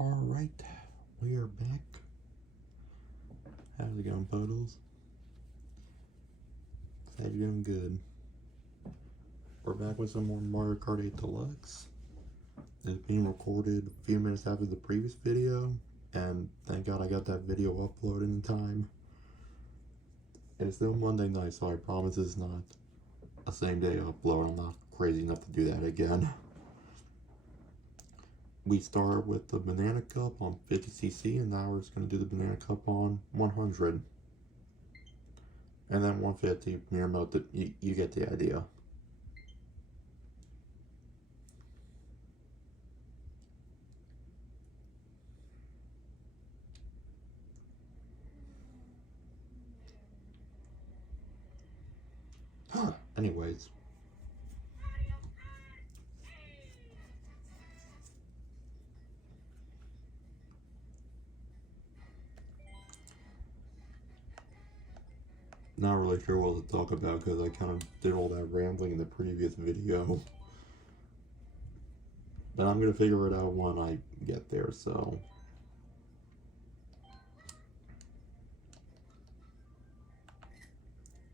Alright, we are back. How's it going, Puddles? Glad you're doing good. We're back with some more Mario Kart 8 Deluxe. It's being recorded a few minutes after the previous video, and thank God I got that video uploaded in time. It's still Monday night, so I promise it's not a same day upload. I'm not crazy enough to do that again. We start with the Banana Cup on 50cc, and now we're just going to do the Banana Cup on 100. And then 150 mirror mode, you get the idea. Anyways. Not really sure what to talk about because I kind of did all that rambling in the previous video. But I'm going to figure it out when I get there, so.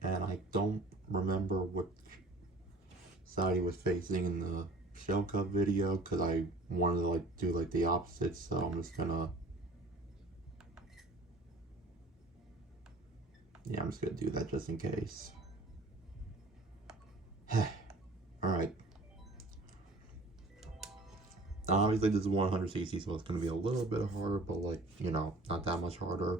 And I don't remember which side he was facing in the Shell Cup video because I wanted to do the opposite, so I'm just gonna. Yeah, I'm just gonna do that just in case. Alright. Obviously this is 100cc, so it's gonna be a little bit harder, but not that much harder.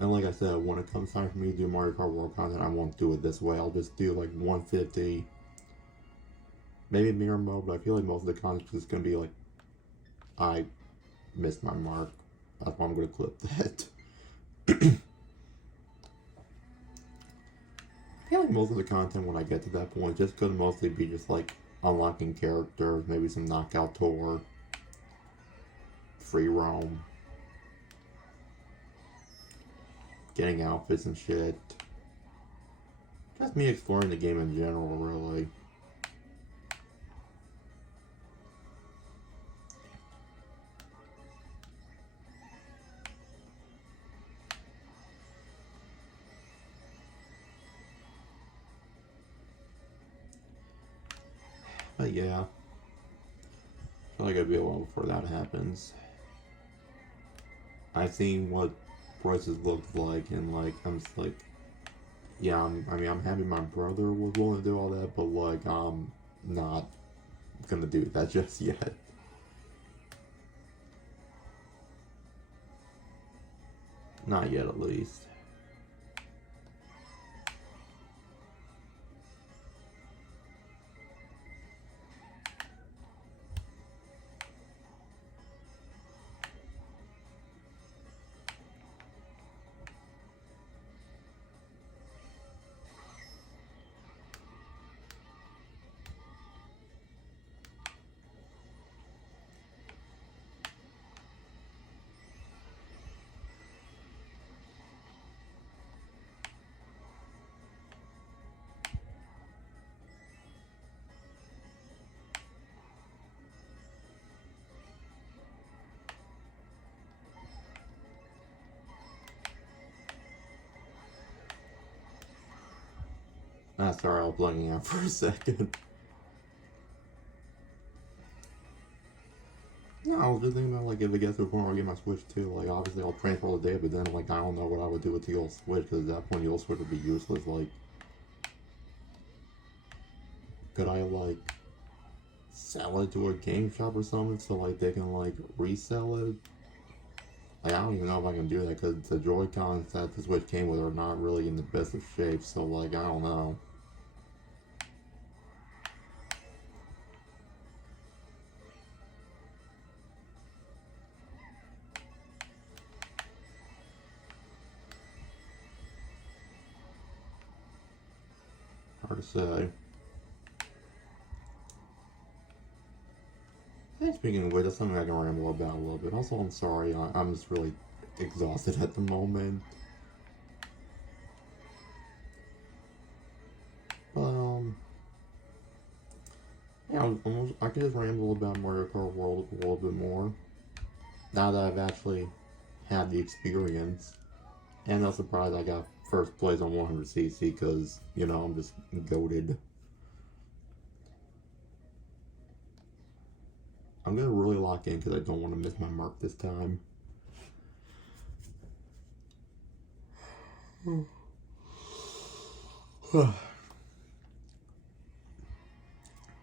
And like I said, when it comes time for me to do Mario Kart World content, I won't do it this way. I'll just do 150. Maybe mirror mode, but I feel like most of the content is going to be I missed my mark. That's why I'm going to clip that. I feel like most of the content when I get to that point just could mostly be just unlocking characters, maybe some knockout tour, free roam, getting outfits and shit. Just me exploring the game in general, really. But yeah, I feel like it'll be a while before that happens. I've seen what prices looked like, and I'm just yeah, I'm happy my brother was willing to do all that, but I'm not gonna do that just yet. Not yet, at least. Sorry, I was blanking out for a second. No, I was just thinking about if it gets to a point where I get my Switch too, obviously I'll transfer all the data, but then I don't know what I would do with the old Switch, because at that point the old Switch would be useless. Could I sell it to a game shop or something so they can resell it? I don't even know if I can do that because the Joy-Cons that the Switch came with are not really in the best of shape, so I don't know. Hard to say. Hey, speaking of which, that's something I can ramble about a little bit. Also, I'm sorry, I'm just really exhausted at the moment. Yeah, I can just ramble about Mario Kart World a little bit more. Now that I've actually had the experience. And I'm surprised I got first place on 100cc because, you know, I'm just goated. I'm gonna really lock in because I don't want to miss my mark this time.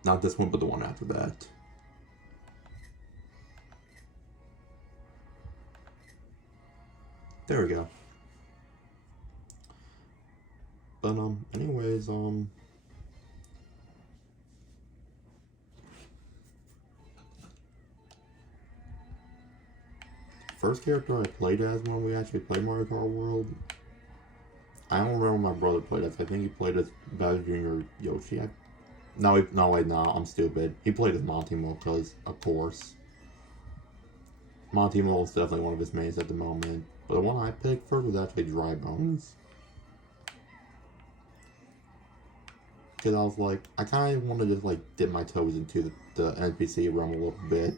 Not this one, but the one after that. There we go. But anyways, first character I played as when we actually played Mario Kart World, I don't remember my brother played as. I think he played as Bowser Jr. Yoshi. No, wait, no, I'm stupid. He played as Montimo because, of course, Montimo is definitely one of his mains at the moment. But the one I picked first was actually Dry Bones. Because I was like, I kind of want to just like dip my toes into the NPC realm a little bit.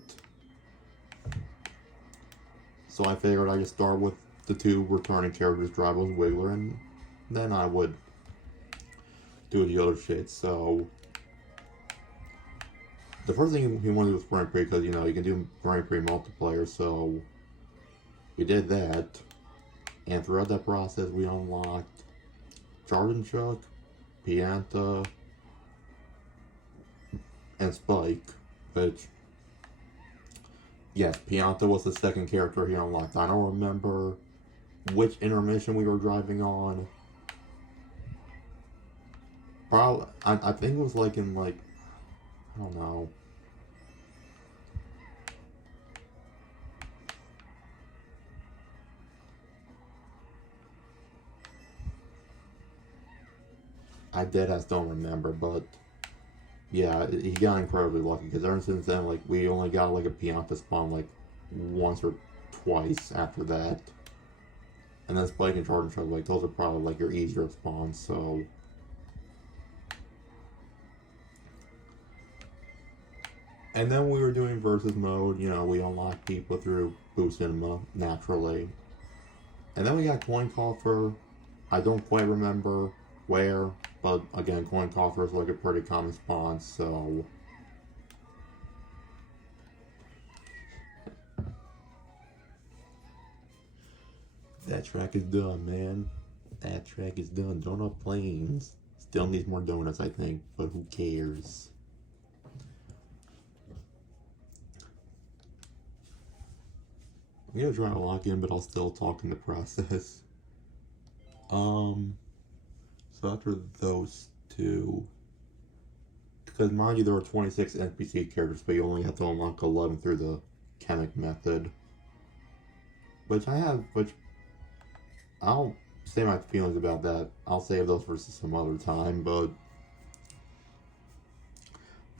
So I figured I'd just start with the two returning characters, Dry Bones, Wiggler, and then I would do the other shit. So the first thing he wanted was Grand Prix because, you know, you can do Grand Prix multiplayer, so we did that. And throughout that process, we unlocked Charging Chuck, Pianta, and Spike, which, yes, Pianta was the second character he unlocked. I don't remember which intermission we were driving on. Probably, I think it was like in like, I don't know. I deadass don't remember, but yeah, he got incredibly lucky because ever since then, like, we only got like a Pianta spawn like once or twice after that. And then Spike and Charging Chuck, like, those are probably like your easier spawns, so. And then we were doing versus mode, you know, we unlocked people through Boo Cinema, naturally. And then we got Coin Coffer. I don't quite remember where, but again, Coin Coffer is like a pretty common spawn, so. That track is done, man. That track is done. Donut Plains. Still needs more donuts, I think, but who cares? I'm gonna try to lock in, but I'll still talk in the process. So after those two, because mind you, there were 26 NPC characters, but you only have to unlock 11 through the Kamek method. Which I'll say my feelings about that. I'll save those for some other time, but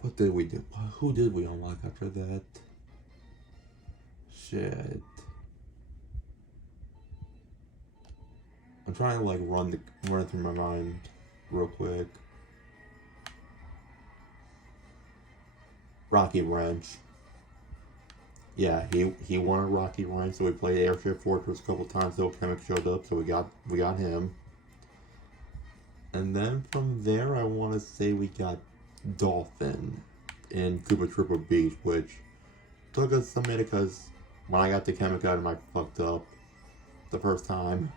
what did we do? Who did we unlock after that? Shit. I'm trying to like run it through my mind real quick. Rocky Wrench. Yeah, he won a Rocky Wrench, so we played Airship Fortress a couple times till Kamek showed up, so we got him. And then from there, I want to say we got Dolphin in Koopa Troopa Beach, which took us a minute because when I got to Kamek Island, I fucked up the first time.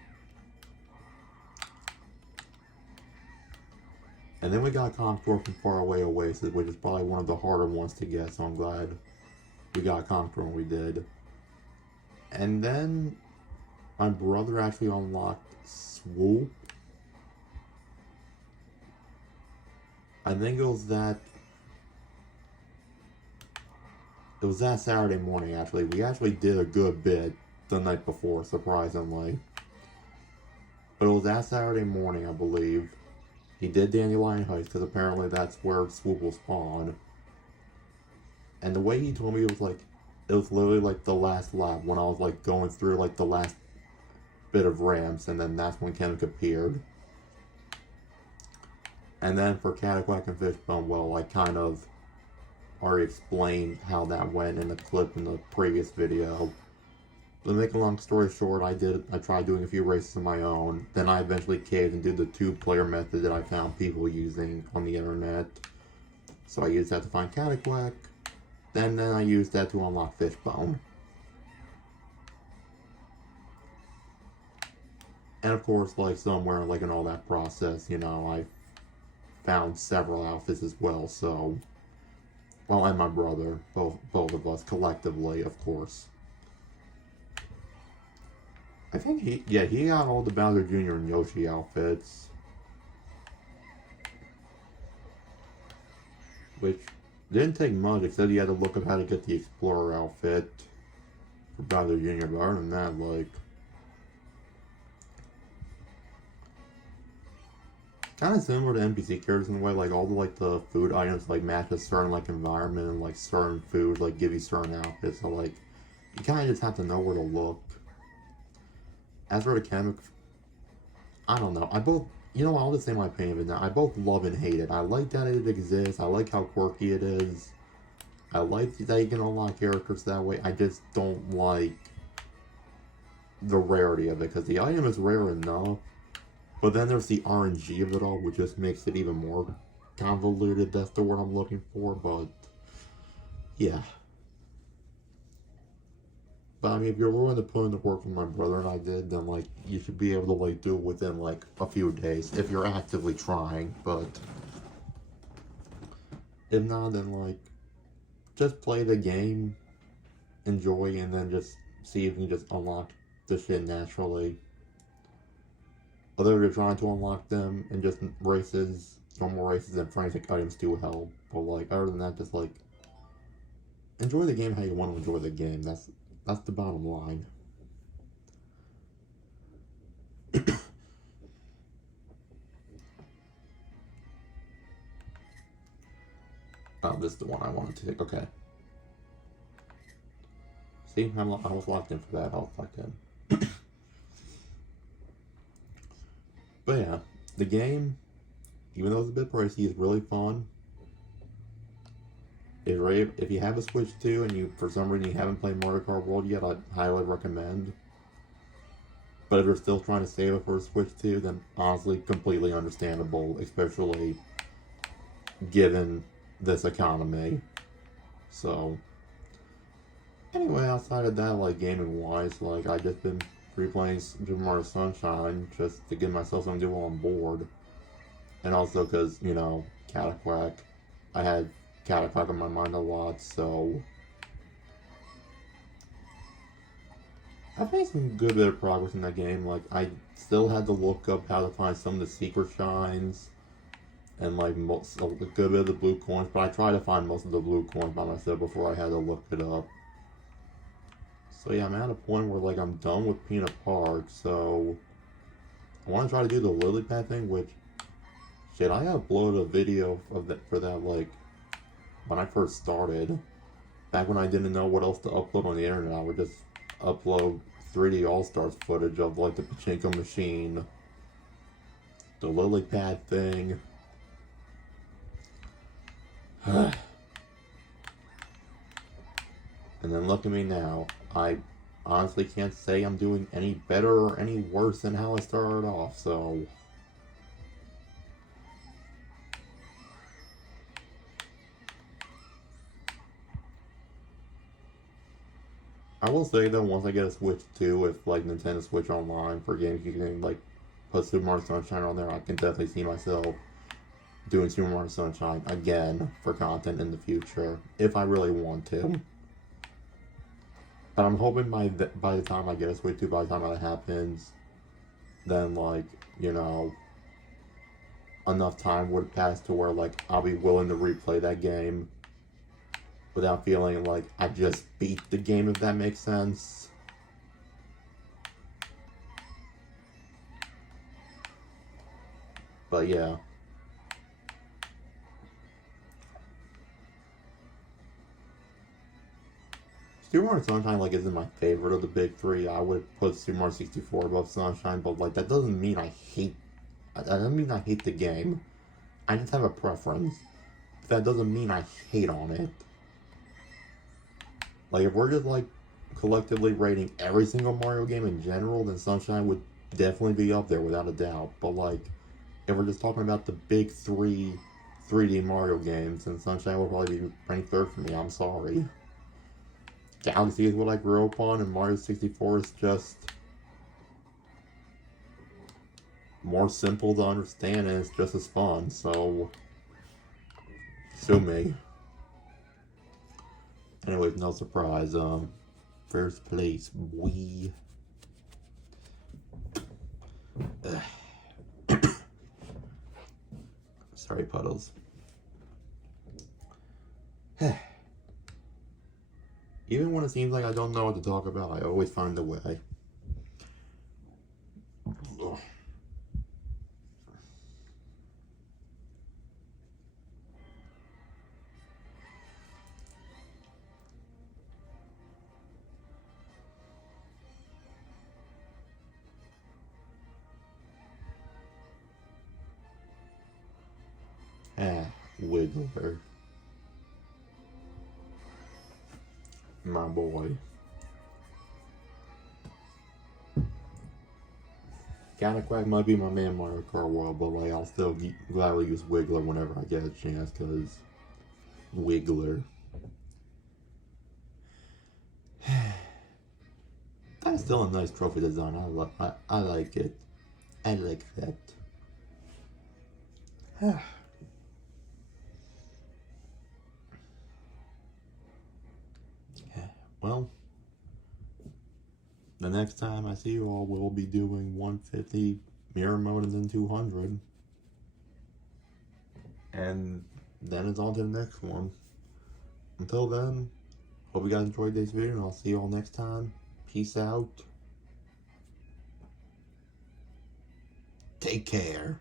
And then we got Contour from Far Away Oasis, which is probably one of the harder ones to get, so I'm glad we got Contour when we did. And then my brother actually unlocked Swoop. I think it was that Saturday morning, actually. We actually did a good bit the night before, surprisingly. But it was that Saturday morning, I believe. He did Dandelion Heights, because apparently that's where Swoop will spawn. And the way he told me, it was literally like the last lap, when I was like going through like the last bit of ramps, and then that's when Kamek appeared. And then for Cataquack and Fishbone, well, I kind of already explained how that went in the clip in the previous video. But to make a long story short, I tried doing a few races of my own, then I eventually caved and did the 2-player method that I found people using on the internet. So I used that to find Cataquack, then I used that to unlock Fishbone. And of course, like somewhere like in all that process, you know, I found several outfits as well, so... Well, and my brother, both of us, collectively, of course. I think he got all the Bowser Jr. and Yoshi outfits. Which didn't take much, except he had to look up how to get the Explorer outfit for Bowser Jr., but other than that, like... Kind of similar to NPC characters in a way, like all the like the food items like match a certain like environment and like certain foods like give you certain outfits, so like you kind of just have to know where to look. As for the chemic, I don't know. I'll just say my opinion of it now. I both love and hate it. I like that it exists. I like how quirky it is. I like that you can unlock characters that way. I just don't like the rarity of it, because the item is rare enough. But then there's the RNG of it all, which just makes it even more convoluted. That's the word I'm looking for, but yeah. But I mean, if you're willing to put in the work like my brother and I did, then like you should be able to like do it within like a few days if you're actively trying. But if not, then like just play the game, enjoy, and then just see if you can just unlock the shit naturally. Although you're trying to unlock them and just races, normal races and frantic items do help. But like other than that, just like enjoy the game how you want to enjoy the game. That's the bottom line. Oh, this is the one I wanted to take. Okay. See, I was locked in for that. I was locked in. But yeah, the game, even though it's a bit pricey, is really fun. If you have a Switch 2 and you, for some reason, you haven't played Mario Kart World yet, I'd highly recommend. But if you're still trying to save it for a Switch 2, then honestly, completely understandable, especially given this economy. So, anyway, outside of that, like, gaming-wise, like, I've just been replaying Super Mario Sunshine just to give myself something to do while I'm bored. And also because, you know, Cataquack. I had Cataquack on my mind a lot, so... I've made some good bit of progress in that game. Like, I still had to look up how to find some of the secret shines. And, like, a good bit of the blue coins. But I tried to find most of the blue coins by myself before I had to look it up. So yeah, I'm at a point where like I'm done with Peanut Park, so I want to try to do the lily pad thing, which, shit, I uploaded a video of that for that like when I first started. Back when I didn't know what else to upload on the internet, I would just upload 3D All-Stars footage of like the pachinko machine, the lily pad thing. And then look at me now. I honestly can't say I'm doing any better or any worse than how I started off, so... I will say though, once I get a Switch 2, if like Nintendo Switch Online for games you can like put Super Mario Sunshine on there, I can definitely see myself doing Super Mario Sunshine again for content in the future, if I really want to. But I'm hoping by the time I get a Switch 2, by the time that happens, then, like, you know, enough time would pass to where, like, I'll be willing to replay that game without feeling like I just beat the game, if that makes sense. But, yeah. Super Mario Sunshine, like, isn't my favorite of the big three. I would put Super Mario 64 above Sunshine, but, like, that doesn't mean I hate... That doesn't mean I hate the game. I just have a preference. That doesn't mean I hate on it. Like, if we're just, like, collectively rating every single Mario game in general, then Sunshine would definitely be up there without a doubt. But, like, if we're just talking about the big three 3D Mario games, then Sunshine will probably be ranked third for me. I'm sorry. Galaxy is what I grew up on, and Mario 64 is just more simple to understand, and it's just as fun, so sue me. Anyways, no surprise, first place, we. Sorry, Puddles. Even when it seems like I don't know what to talk about, I always find a way. Ugh. Wiggler. My boy. Kinda Quack might be my man Mario Kart World, but like I'll still gladly use Wiggler whenever I get a chance, cause Wiggler. That's still a nice trophy design. I like it. I like that. Well, the next time I see you all, we'll be doing 150 mirror mode and then 200. And then it's on to the next one. Until then, hope you guys enjoyed this video, and I'll see you all next time. Peace out. Take care.